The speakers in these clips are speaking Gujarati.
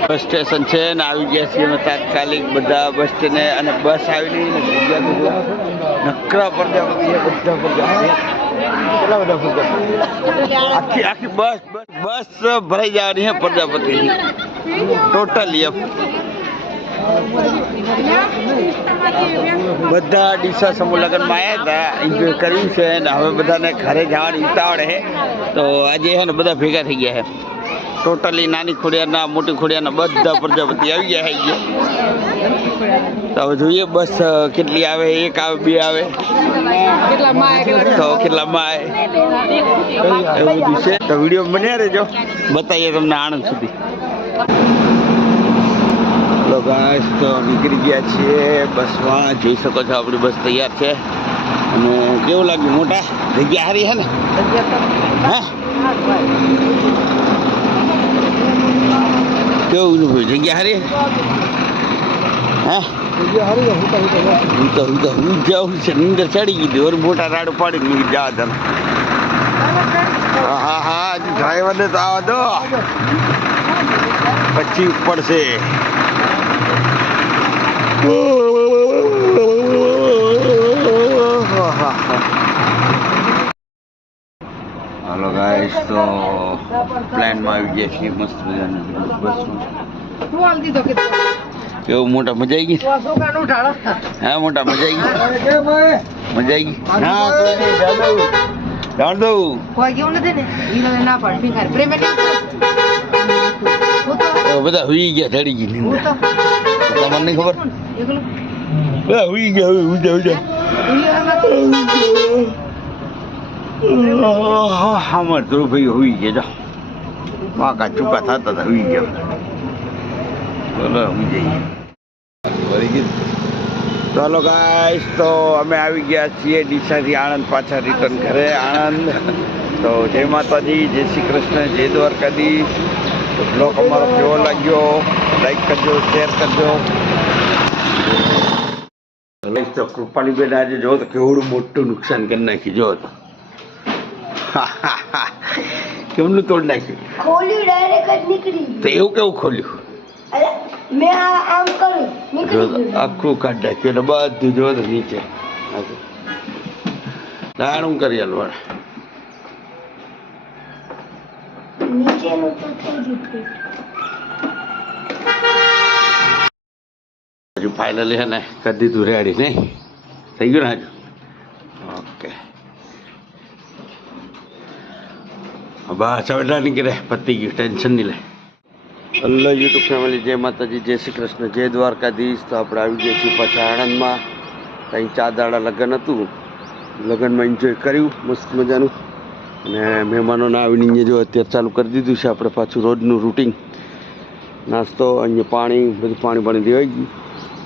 બસ સ્ટેશન છે ને આવી ગયા છીએ અમે તાત્કાલિક બધા બસ સ્ટેન્ડ અને બસ આવેલી નકરા પ્રજાપતિ બધા પ્રજાપતિ કેટલા બધા પ્રજાપતિ આખી બસ ભરાઈ જવાની છે પ્રજાપતિ ટોટલી બધા ડીસા સમૂહ લગ્નમાં આવ્યા હતા એન્જોય કર્યું છે ને હવે બધાને ઘરે જવાની ઉતાવળ છે તો આજે છે ને બધા ભેગા થઈ ગયા છે ટોટલી નાની ખોડિયાના મોટી ખોડિયાના બધા પ્રજાપતિ આવી ગયા છે તો હવે જોઈએ બસ કેટલી આવે એક આવે બે આવે તો કેટલામાં આવે એવું બધું છે તો વિડીયો બન્યા રહેજો બતાવીએ તમને આણંદ સુધી તો ગાઈસ તો નીકળી ગયા છીએ બસમાં જોઈ શકો છો આપણી બસ તૈયાર છે અને કેવું લાગ્યું મોટા જગ્યા સારી છે ને હે કેવું જગ્યા સારી હે હું જાઉં છે નીંદર ચડી ગઈ ઓર મોટા રાડ પાડી જવા તમે હા હા ડ્રાઈવરને તો આવવા દો પછી પડશે હાલો ગાઈસ તો પ્લાનમાં આવી ગયા છીએ મસ્ત મજાની બસમાં કેવું મોટા મજા આવી ગઈ હા મોટા મજા આવી ગઈ હા જાણ દઉં બધા હુઈ ગયા ચડી ગઈ તમને નહીં ખબર બધા હુઈ ગયા અમાર તો ભાઈ હુઈ ગયા જા વાંકા ચૂકા થતા હતા હુઈ ગયા બોલો હુઈ જઈએ ચાલો ગાઈસ તો અમે આવી ગયા છીએ ડીસાથી આણંદ પાછા રિટર્ન ઘરે આણંદ તો જય માતાજી જય શ્રી કૃષ્ણ જય દ્વારકાધીશ તો બ્લોગ અમારો કેવો લાગ્યો લાઈક કરજો શેર કરજો તો કૃપાલીબેન આજે જો તો કેવડું મોટું નુકસાન કરી નાખ્યું જો તો કેમનું તોડ નાખ્યું ખોલ્યું ડાયરેક્ટ જ નીકળી તો એવું કેવું ખોલ્યું મેં આમ કર્યું આખું કાઢ નાખ્યું એટલે બધું જો તો નીચે દાણું કરી હાલવા નીચેનું તો થઈ ગયું હજુ ફાઇનલી હે ને કરી દીધું રેડી નહીં થઈ ગયું ને હજુ ઓકે બસ હવે ના નીકળે પતી ગયું ટેન્શન નહીં લે હલો યુટ્યુબ ફેમિલી જય માતાજી જય શ્રી કૃષ્ણ જય દ્વારકાધીશ તો આપણે આવી ગયા છીએ પાછા આણંદમાં ત્યાં 4 દાડા લગ્ન હતું લગ્નમાં એન્જોય કર્યું મસ્ત મજાનું અને મહેમાનોને આવીને જો અત્યારે ચાલુ કરી દીધું છે આપણે પાછું રોજનું રૂટિન નાસ્તો અહીંયા પાણી બધું પાણી દેવાઈ ગયું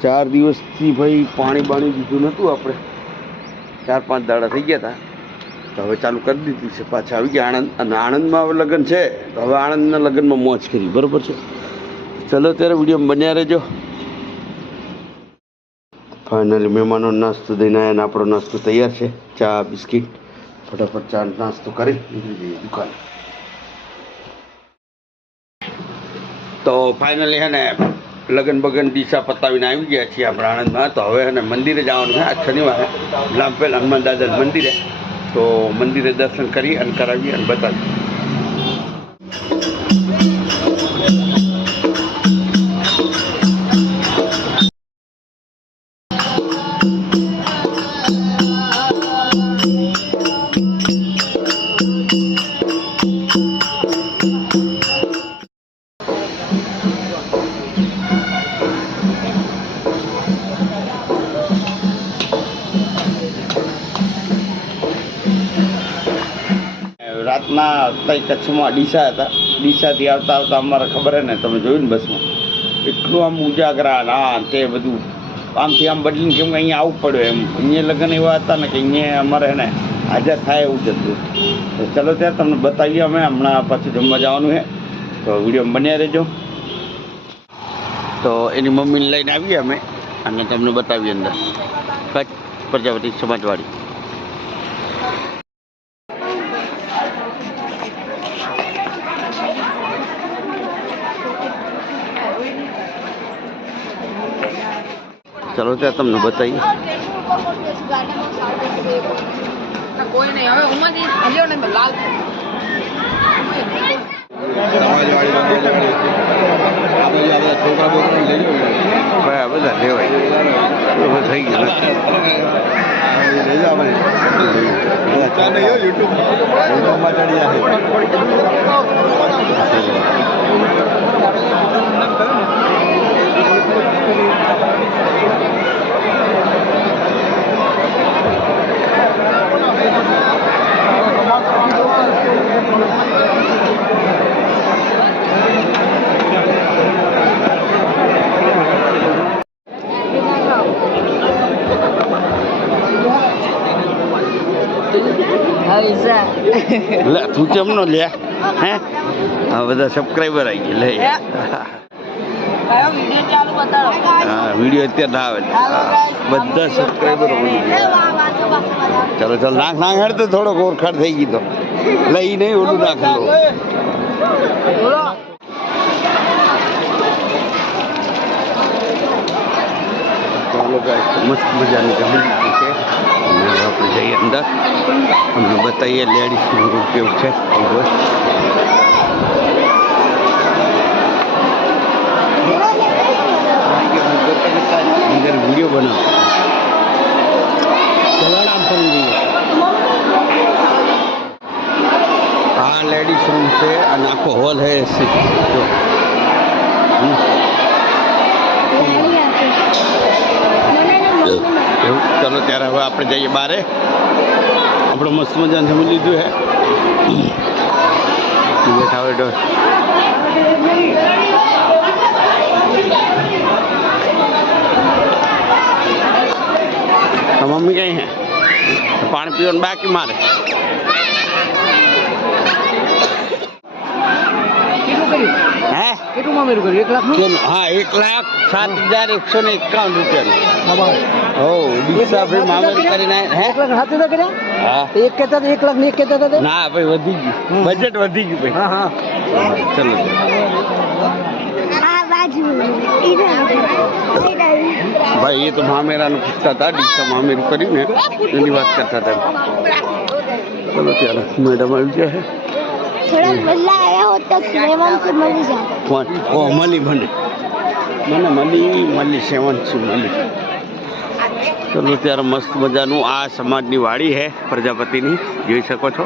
4 દિવસથી ભાઈ પાણી દીધું નહોતું આપણે 4-5 દાડા થઈ ગયા હતા તો હવે ચાલુ કરી દીધું છે પાછા આવી ગયા આણંદ અને આણંદમાં હવે લગ્ન છે તો હવે આણંદના લગ્નમાં મોજ કરી બરાબર છે ચલો ત્યારે વિડીયો બન્યા રહેજો ફાઇનલી મહેમાનો નાસ્તો દઈને આવ્યા અને આપણો નાસ્તો તૈયાર છે ચા બિસ્કિટ ફટાફટ ચા નાસ્તો કરી નીકળી જઈએ દુકાન તો ફાઇનલી હે ને લગ્ન બગન દિશા પતાવીને આવી ગયા છીએ આપણે આણંદમાં તો હવે હે ને મંદિરે જવાનું છે આ શનિવારે લાંપેલ હનુમાન દાદા મંદિરે તો મંદિરે દર્શન કરી અને કરાવી અને બતાવી રાતના ત્યાં કચ્છમાં ડીસા હતા ડીસાથી આવતા અમારે ખબર હે ને તમે જોયું ને બસમાં એટલું આમ ઉજાગરા ના તે બધું આમથી આમ બદલીને કેમ કે અહીંયા આવવું પડ્યું એમ અહીંયા લગ્ન એવા હતા ને કે અહીંયા અમારે હે ને હાજર થાય એવું જ હતું તો ચલો ત્યાં તમને બતાવીએ અમે હમણાં પાછું જમવા જવાનું છે તો વિડીયો બન્યા રહેજો તો એની મમ્મીને લઈને આવીએ અમે અને તમને બતાવીએ અંદર કચ્છ પ્રજાપતિ સમાજવાડી ચલો ત્યાં તમને બતાવીએ. કોઈ નહીં હવે ઉમાજી હલ્યો ને તો લાલ કયા બધા લેવાય હવે થઈ ગયું યુટ્યુબમાં ચડી જાય. લે તું કેમ નો લે હે હા બધા સબસ્ક્રાઈબર આવી ગયા લે કયો વિડિયો ચાલુ બતાવો હા વિડીયો અત્યારે ના આવે બધા સબસ્ક્રાઈબરો બની ગયા. ચાલો ચાલો નાખ નાખ હેડ તો થોડોક ઓળખાણ થઈ ગઈ તો લઈ નહીં ઓલું નાખેલું. ચાલો ગાઈસ મસ્ત મજાની જમી લીધી છે અને હવે આપણે જઈએ અંદર અમને બતાવીએ લેડીઝનું કેવું છે. અંદર વિડીયો બનાવો ચલાડામ ફરી જઈએ. આ લેડીઝ રૂમ છે અને આખો હોલ છે જો એવું. ચાલો ત્યારે હવે આપણે જઈએ બારે. આપણે મસ્ત મજાને જમી લીધું હે બેઠા હોય ડોર. મમ્મી કઈ હે પાણી પીવાનું બાકી મારે. હે કેટલું મામેરું કર્યું 1 લાખ હા 1,07,151 રૂપિયાનું. હો ડીસાભાઈ મામેરું કરીને હે 1 લાખ 7 કર્યા હા એક કહેતા 1 લાખ ને એક કહેતા હતા ના ભાઈ વધી ગયું બજેટ વધી ગયું ભાઈ. હા ચલો આ બાજુ ઇધર ભાઈ એ તો મામેરાનું પૂછતા હતા ડીસા મામેરું કર્યું ને એની વાત કરતા હતા. ચલો ત્યારે મેડમ આવી ગયા છે. थोड़ा बदला आया हो तो मेहमान को मिल जाए. કોણ ઓ મળી મને મળી સેવન છે મળી. ચલો ત્યારે મસ્ત મજાનું આ સમાજની વાડી છે પ્રજાપતિની જોઈ શકો છો.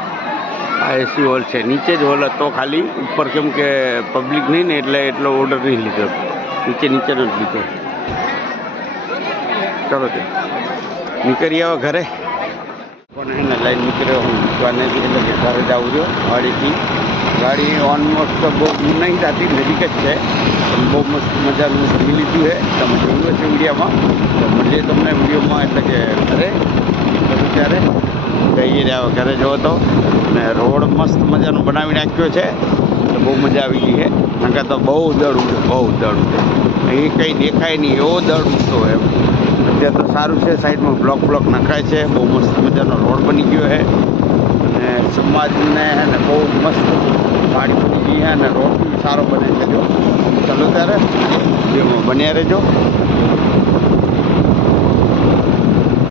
આ એસી હોલ છે નીચે જ હોલ હતો ખાલી ઉપર કેમ કે પબ્લિક નહીં ને એટલે એટલો ઓર્ડર નહીં લીધો નીચેનો જ લીધો. ચલો તે નીકળી આવો ઘરે પણ એને લાઈન નીકળ્યો હું દુકાને એટલે કે ઘરે જ આવું રહ્યો વાડીથી. ગાડી ઓલમોસ્ટ બહુ દૂર નહીં થતી નજીક જ છે પણ બહુ મસ્ત મજાનું જમી લીધું છે તમે જોયું હશે વિડીયોમાં. તો મળીએ તમને વિડીયોમાં એટલે કે ઘરે ત્યારે જઈએ રહ્યા ઘરે જોવો તો અને રોડ મસ્ત મજાનો બનાવી નાખ્યો છે તો બહુ મજા આવી ગઈ છે. નકર તો બહુ દળ ઉડે અહીં કંઈ દેખાય નહીં એવો દળ ઉડતો એમ. અત્યારે તો સારું છે સાઈડમાં બ્લોક નખાય છે બહુ મસ્ત મજાનો રોડ બની ગયો છે અને સમાજને અને બહુ મસ્ત ગાડી બની ગઈ છે અને રોડ બી સારો બને છે. જો ચાલો ત્યારે બન્યા રહેજો.